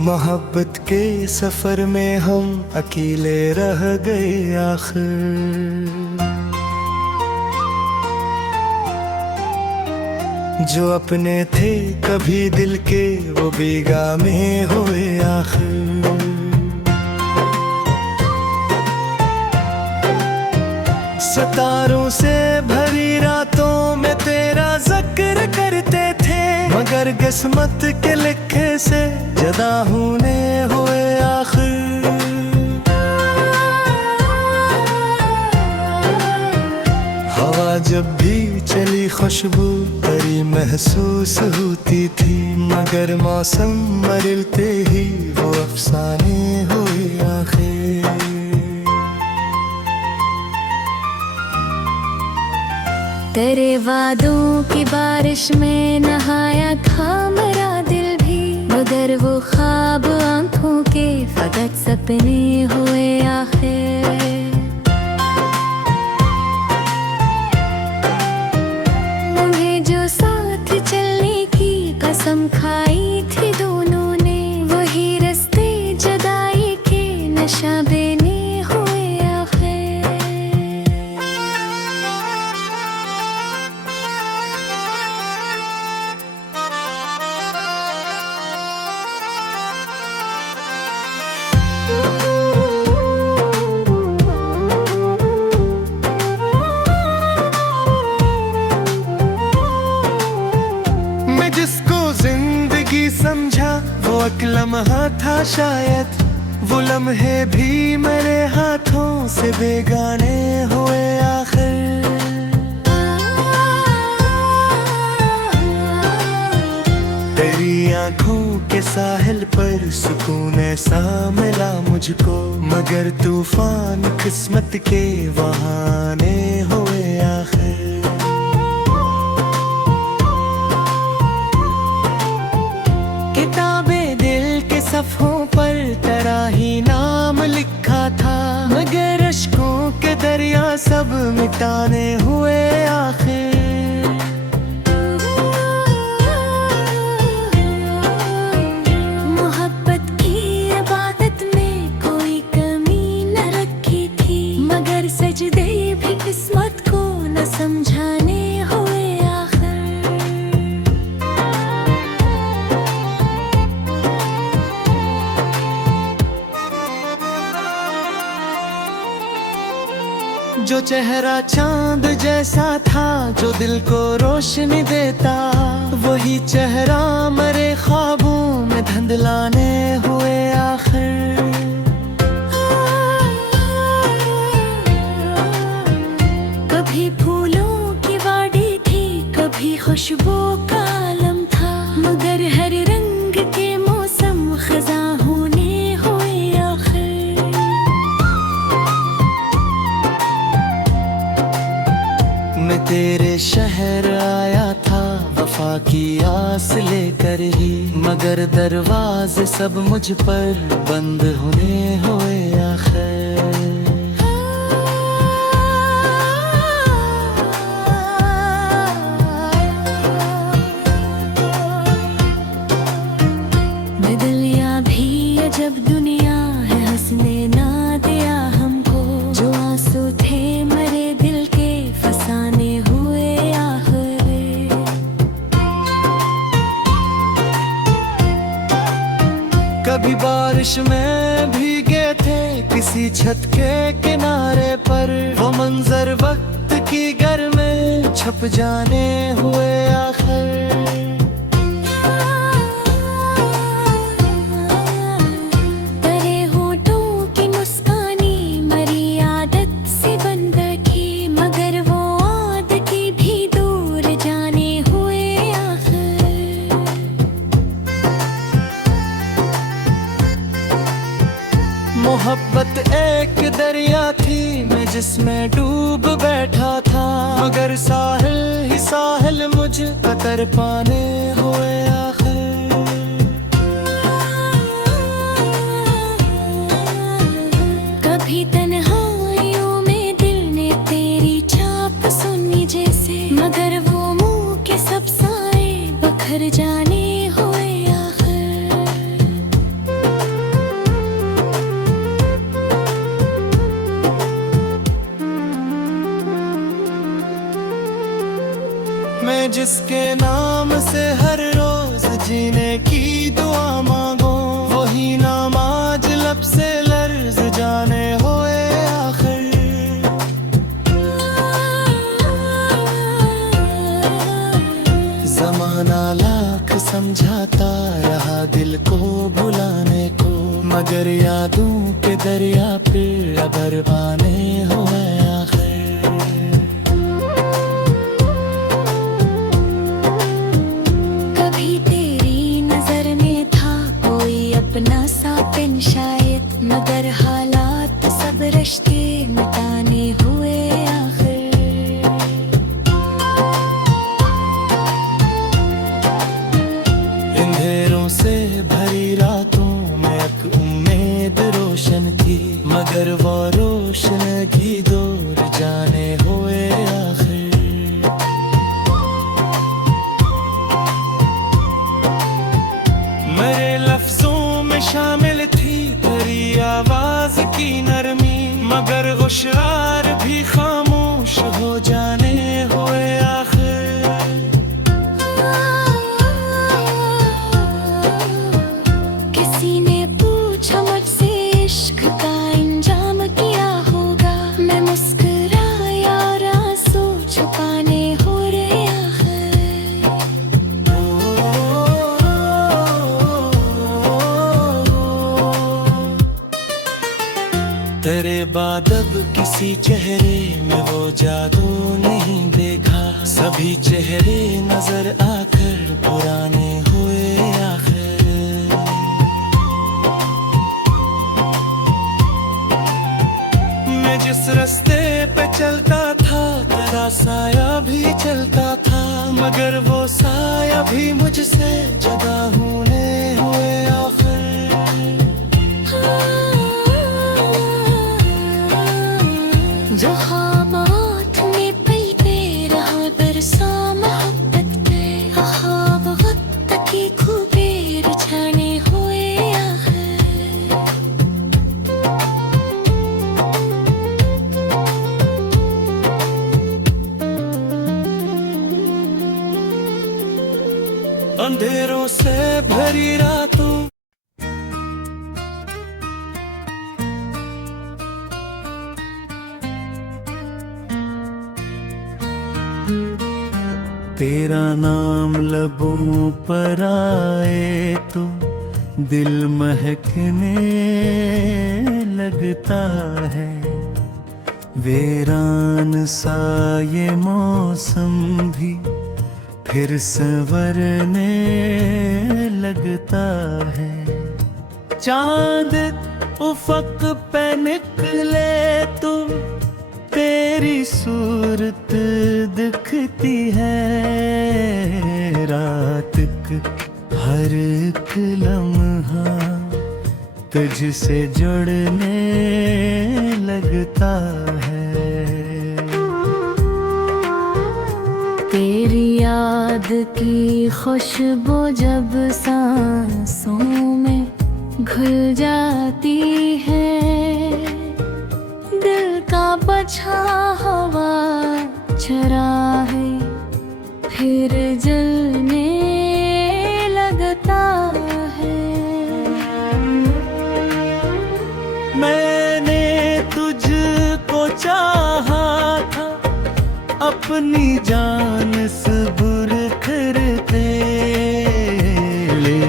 मोहब्बत के सफर में हम अकेले रह गए आखिर। जो अपने थे कभी दिल के वो बेगामे हुए आखिर। सितारों से भरी रातों में तेरा जिक्र करते थे, मगर किस्मत के लिखे से जुदा होने हुए आखिर। हवा जब भी चली खुशबू तेरी महसूस होती थी, मगर मौसम बदलते ही वो अफसाने हुए आखिर। तेरे वादों की बारिश में नहाया था मेरा दिल भी, मगर वो ख्वाब आंखों के फकत सपने हुए आखिर। मुझे जो साथ चलने की कसम खाई थी दोनों ने, वही रास्ते जुदाई के नशा बेने हुए आखिर। मैं जिसको जिंदगी समझा वो एक लम्हा था शायद, वो लम्हे भी मेरे हाथों से बेगाने हुए आखिर। तेरी आंखों के साहिल पर सुकून ऐसा मिला मुझको, मगर तूफान किस्मत के बहाने हुए आखिर। किताबें दिल के सफ़ों पर तेरा ही नाम लिखा था, मगर अश्कों के दरिया सब मिटाने हुए आखिर। मोहब्बत की इबादत में कोई कमी न रखी थी, मगर सजदे भी किस्मत को न समझाने हुए आखिर। जो चेहरा चांद जैसा था, जो दिल को रोशनी देता, वही चेहरा मरे ख्वाबों में धुंधलाने हुए आखिर। कभी फूलों की वाड़ी थी, कभी खुशबू का आलम था, मगर हर रंग के मौसम खज़ा होने हुए आखिर। मैं तेरे शहर आया था वफा की आस लेकर ही, मगर दरवाजे सब मुझ पर बंद होने हुए आखिर। बदलिया भी अजब दुनिया है, हंसने ना दिया हमको, जो आंसू थे मरे दिल के फसाने हुए आखिर। कभी बारिश में भीगे थे किसी छत के किनारे पर, वो मंजर वक्त की गर में छप जाने हुए आखिर। तेरे होठों की मुस्कानी मरी आदत से बन बैठी, मगर वो आदतें भी दूर जाने हुए आखिर। मोहब्बत एक दरिया थी मैं जिसमें डूब बैठा था, मगर साहिल ही साहिल मुझ कतर पाने हुए आखिर। कभी तन्हाइयों में दिल ने तेरी छाप सुनी जैसे, मगर वो मुंह के सब साए बखर जाने हुए आखिर। जिसके नाम से हर रोज जीने की दुआ मांगो, वही नाम आज लब से लर्ज जाने होए आखिर। जमाना लाख समझाता रहा दिल को भुलाने को, मगर यादों के दरिया पे अबर पाने हुए आखिर। कभी तेरी नजर में था कोई अपना सा पिन शायद, मगर हालात सब रिश्ते मिटाने हुए आखिर। अंधेरों से भरी रातों में एक उम्मीद रोशन थी, मगर वो रोशनगी दूर जाने हुए आखिर। मेरे लफ्जों में शामिल थी तेरी आवाज की नरमी, मगर होशियार भी खामोश हो जाने हुए आखिर। किसी ने पूछा मुझसे इश्क का अंजाम क्या होगा, मैं मुस्कुराया और आंसू छुपाने हो रहे आखिर। तेरे बाद अब किसी चेहरे में वो जादू नहीं देखा, सभी चेहरे नजर आकर पुराने हुए आखिर। मैं जिस रास्ते पे चलता था तेरा साया भी चलता था, मगर वो साया भी मुझसे जुदा होने हुए आखिर। जो ख्वाबात में पलते रहा बरसा मोहब्बत पे, ख्वाब वक्त की खूबेर छाने हुए आखिर। अंधेरों से भरी रातों तेरा नाम लबों पर आए तो दिल महकने लगता है, वीरान सा ये मौसम भी फिर संवरने लगता है। चांद उफक पे निकले तो तेरी सूरत दिखती है, रात का हर एक लम्हा तुझसे जुड़ने लगता है। तेरी याद की खुशबू जब सांसों में घुल जाती है, दिल का बचा हवा चरा है फिर जलने लगता है। मैंने तुझको चाहा था अपनी जान सुपुर्द ले,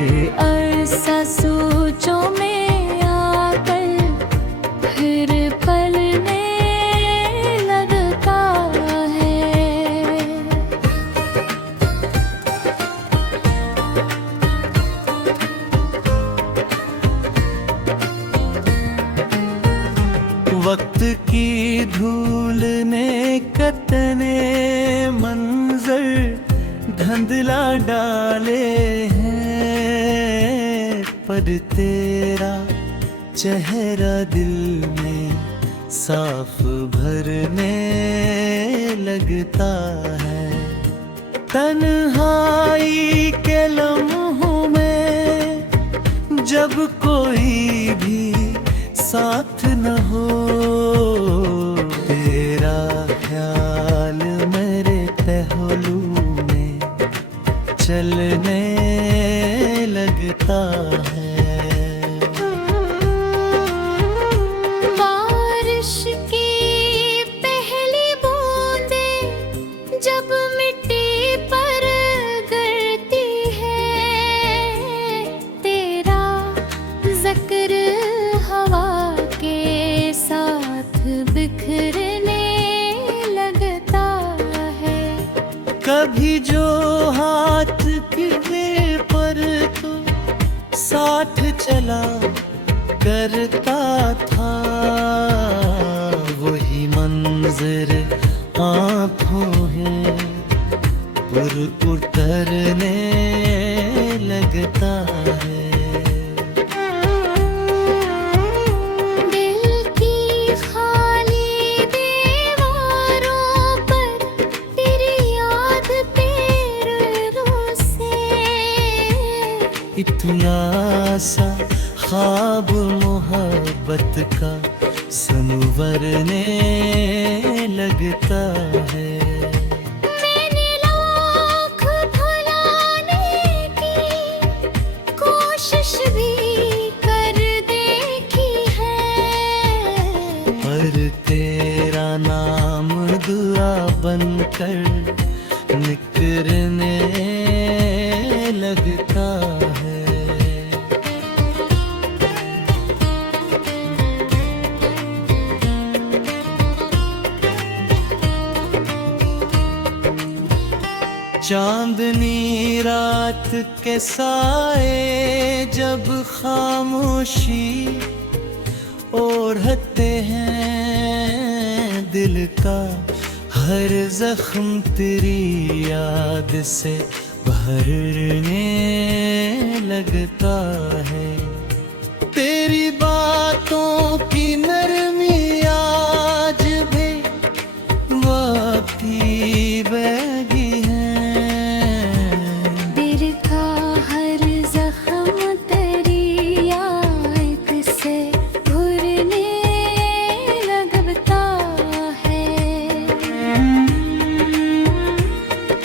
अरसा सोचों में आकर फिर पलने लगता है। वक्त की धूल ने कतने मंजर धुंधला डाले हैं, पर तेरा चेहरा दिल में साफ भरने लगता है। तन्हाई के लम्हों में जब कोई भी साथ न हो, तेरा ख्याल मेरे पहलू में लगता है। बारिश की पहली बूंदें जब मिट्टी पर गिरती है, तेरा जिक्र हवा के साथ बिखरने लगता है। कभी जो हाथ किले पर तो साथ चला करता था, वही मंजर आँखों है पर उतरने लगता है। दिल की खाली दीवारों पर तेरी याद तेरे से इतना सा ख्वाब मोहब्बत का संवरने लगता है। मैंने लाख भुलाने की कोशिश भी कर देखी है, पर तेरा नाम दुआ बनकर निकलने लगता है। चांदनी रात के साए जब खामोशी ओढ़ते हैं, दिल का हर जख्म तेरी याद से भरने लगता है। तेरी बातों की नरमी आज भी वाकई बैगी है। दिल का हर जख्म तेरी याद से भरने लगता है।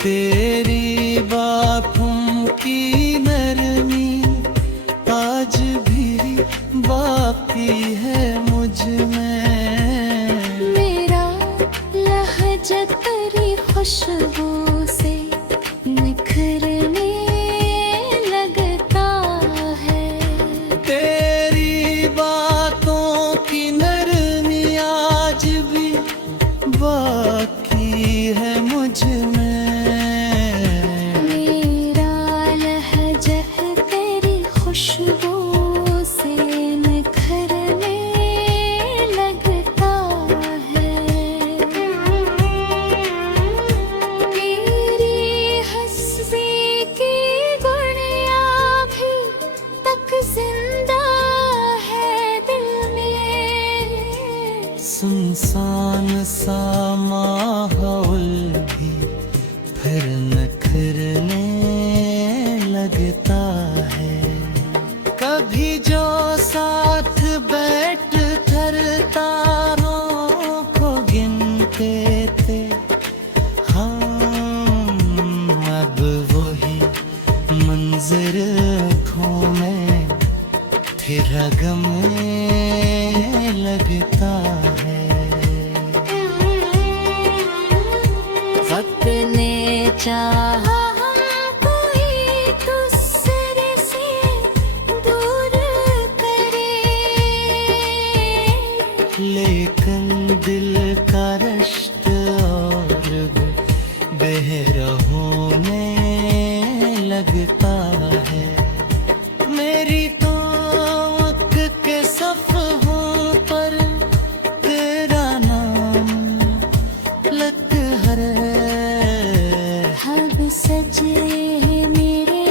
तेरी बातों की नरमी आज भी बाकी है मुझ में। मेरा लहजा तेरी खुशबू से निखरने लगता है। तेरी बातों की नरमी आज भी बाकी है मुझ में। मेरा लहजा तेरी खुशबू से निखरने लगता है। तेरी हंसी की गुड़िया भी तक जिंदा है दिल में। सुनसान सा माहौल भी फिर नखरने लगता है। कभी जो साथ बैठ कर तारों को गिनते थे हम, अब वही मंजर घूमे फिर गम लगता है। वक्त ने चाहा हमको ही दूसरे से दूर करे, लेकिन दिल का रश्क और बहरा होने लगता है। मेरी तो आँख के सफ़हों पर तेरा नाम लहर हब सजे मेरे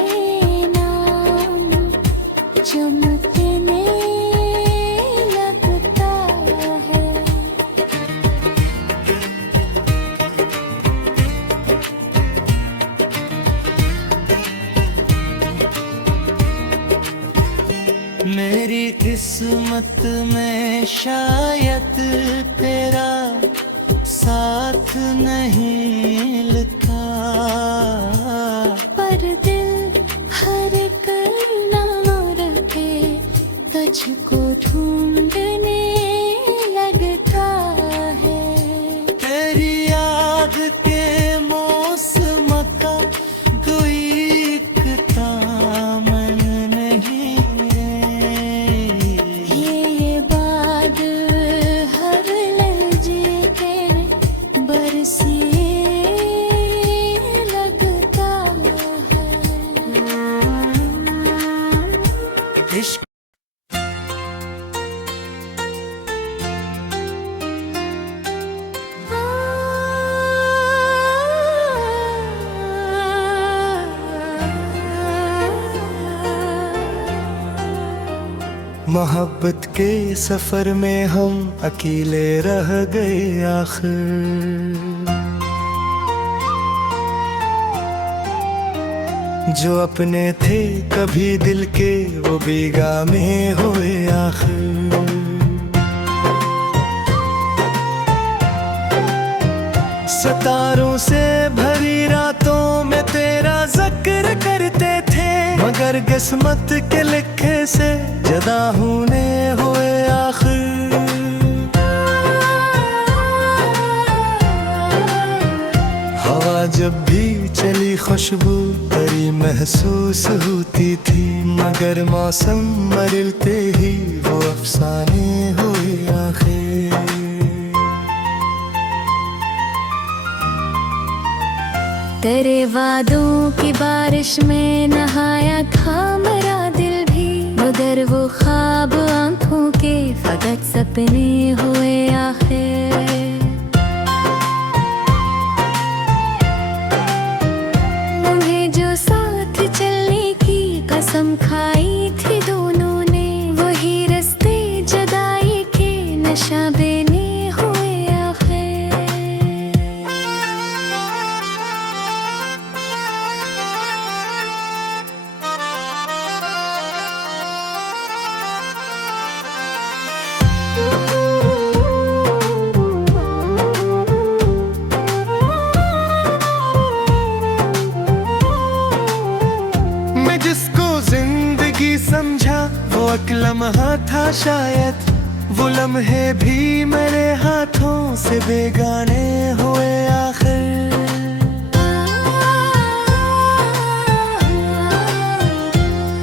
नाम चमकने लगता है। मेरी किस्मत में शायद तेरा साथ नहीं लिखा, पर दिल हर करना मुझको ढूंढने लगता है। तेरी याद के मौसम का कोई एक दामन नहीं है। ये बादल हर लहजे के बरसिए लगता है। इश्क मोहब्बत के सफर में हम अकेले रह गए आखिर। जो अपने थे कभी दिल के वो बेगामे हुए आखिर। सितारों से भरी रातों में तेरा जिक्र करते थे, मगर किस्मत के लिखे से जुदा होने हुए आखिर। हवा जब भी चली खुशबू तेरी महसूस होती थी, मगर मौसम बदलते ही वो अफसाने हुए आखिर। तेरे वादों की बारिश में नहाया था मेरा दिल भी, मगर वो ख्वाब आंखों के फकत सपने हुए आखिर। उन्हें जो साथ चलने की कसम खाई थी दोनों ने, वही रास्ते जुदाई के नशा बेने हुए आखिर। मैं जिसको जिंदगी समझा वो एक लम्हा था शायद, वो लम्हे भी मेरे हाथों से बेगाने हुए आखिर।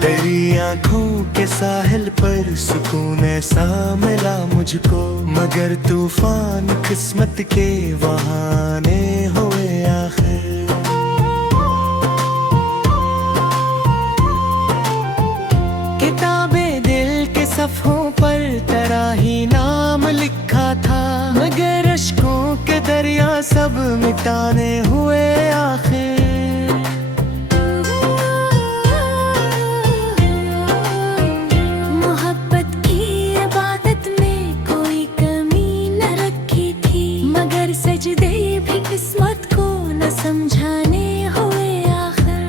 तेरी आंखों के साहिल पर सुकून ऐसा मिला मुझको, मगर तूफान किस्मत के बहाने हुए आखिर। किताबें दिल के सफ़ों पर तेरा ही नाम लिखा था, मगर अश्कों के दरिया सब मिटाने हुए आखिर। मोहब्बत की इबादत में कोई कमी न रखी थी, मगर सजदे भी किस्मत को न समझाने हुए आखिर।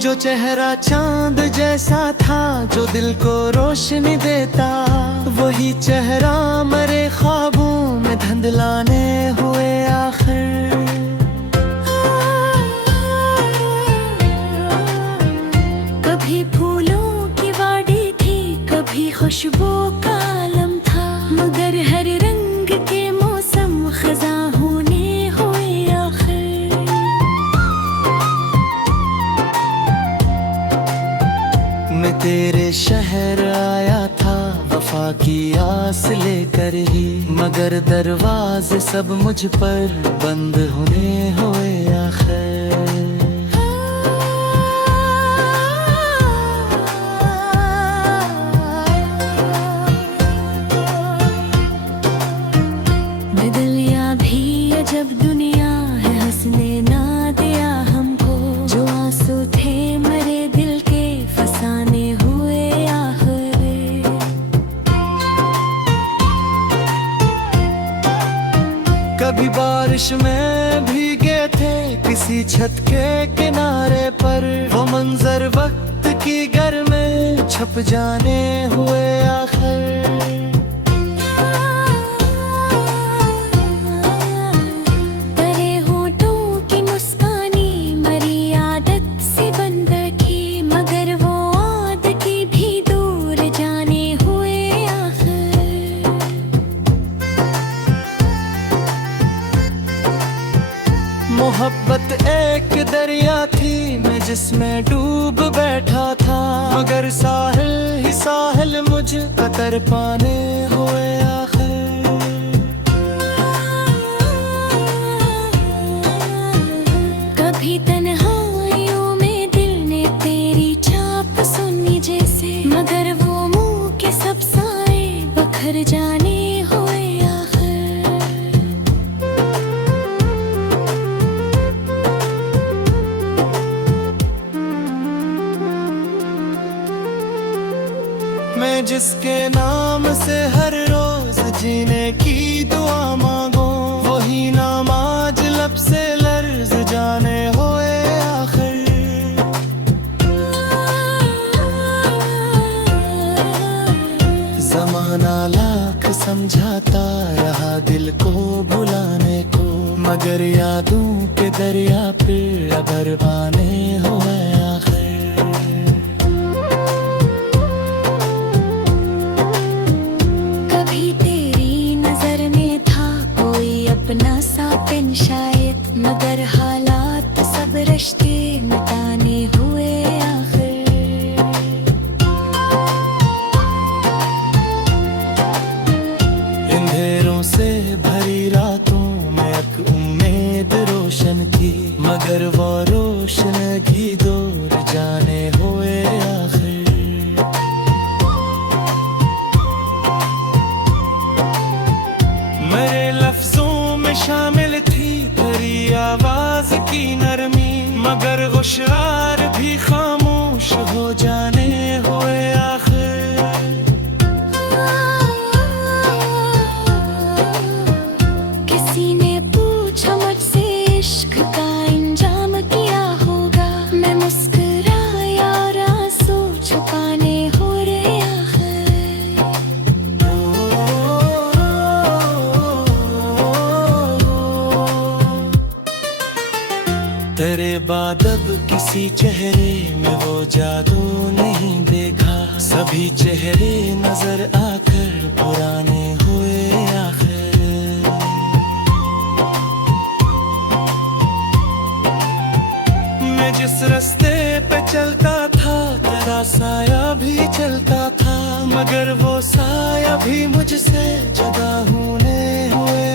जो चेहरा चांद जैसा था, जो दिल को रोशनी देता, वही चेहरा मरे ख्वाबों में धुंधलाने हुए आखिर। कभी फूलों की वाड़ी थी, कभी खुशबू का आलम था, मगर हर रंग के मौसम खज़ा होने हुए आखिर। मैं तेरे शहर आया था वफा की आस लेकर ही, मगर दरवाजे सब मुझ पर बंद होने हुए आखिर। बदलिया भी अजब दुनिया है, हंसने ना दिया हमको, जो आंसू थे मरे दिल के फसाने हुए आखिर। कभी बारिश में भीगे थे किसी छत के किनारे पर, वो मंजर वक्त की घर में छप जाने हुए आखिर। मोहब्बत एक दरिया थी मैं जिसमें डूब बैठा था, मगर साहिल ही साहिल मुझ कतर पाने हुए आखिर। कभी तन्हाइयों में दिल ने तेरी चाप सुनी जैसे, मगर वो मुंह के सब साए बखर जाने हुए आखिर। मैं जिसके नाम से हर रोज जीने की दुआ मांगो, वही नाम आज लब से लर्ज जाने होए आखिर। जमाना लाख समझाता रहा दिल को भुलाने को, मगर यादों के दरिया पे अबर पाने हुए आखिर। अपना सापिन शायद, मगर हालात सब रिश्ते मिटाने हुए आखिर। अंधेरों से भरी रातों में एक उम्मीद रोशन की, मगर वो रोशनगी दूर जाने हुए आखिर। मेरे लफ्जों शामिल थी तेरी आवाज की नरमी, मगर होशियार भी खामोश हो जाने हुए आखिर। किसी ने पूछा मुझसे इश्क का इंजाम किया होगा, मैं मुस्कुराया और आंसू छुपाने हो रहे आखिर। तेरे बाद अब किसी चेहरे में वो जादू नहीं देखा, सभी चेहरे नजर आकर पुराने हुए आखिर। मैं जिस रास्ते पे चलता था तेरा साया भी चलता था, मगर वो साया भी मुझसे जुदा होने हुए